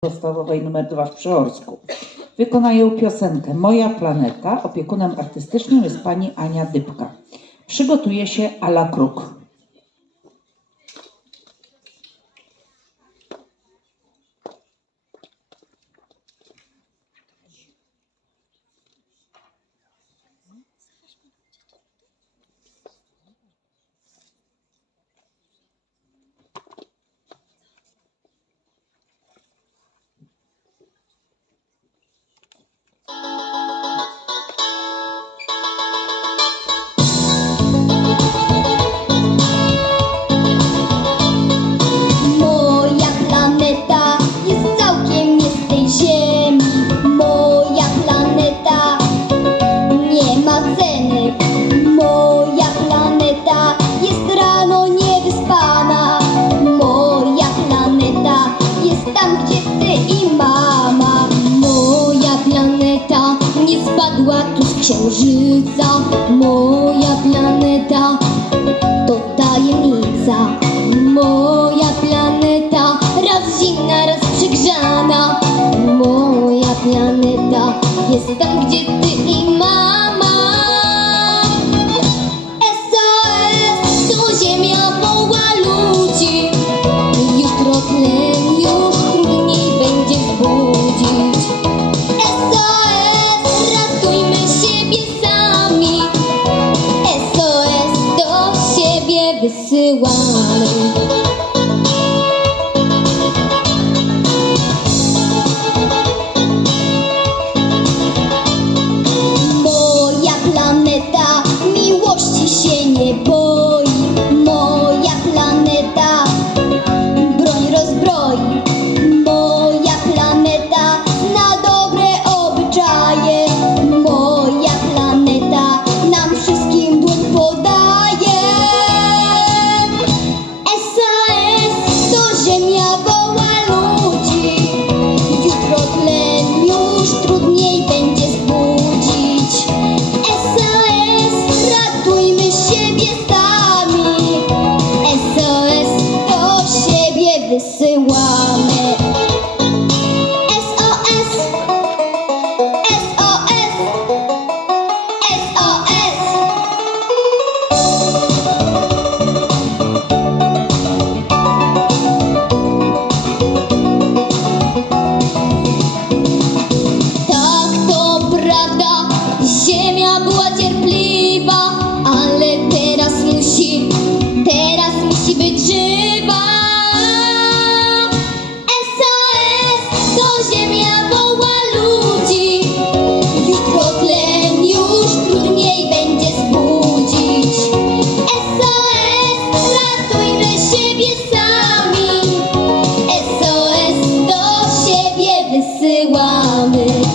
podstawowej numer 2 w Przeorsku. Wykonają piosenkę Moja planeta. Opiekunem artystycznym jest pani Ania Dybka. Przygotuje się Ala Kruk. spadła tu z księżyca moja planeta. przesyłali. Moja planeta miłości się nie boi. say what também.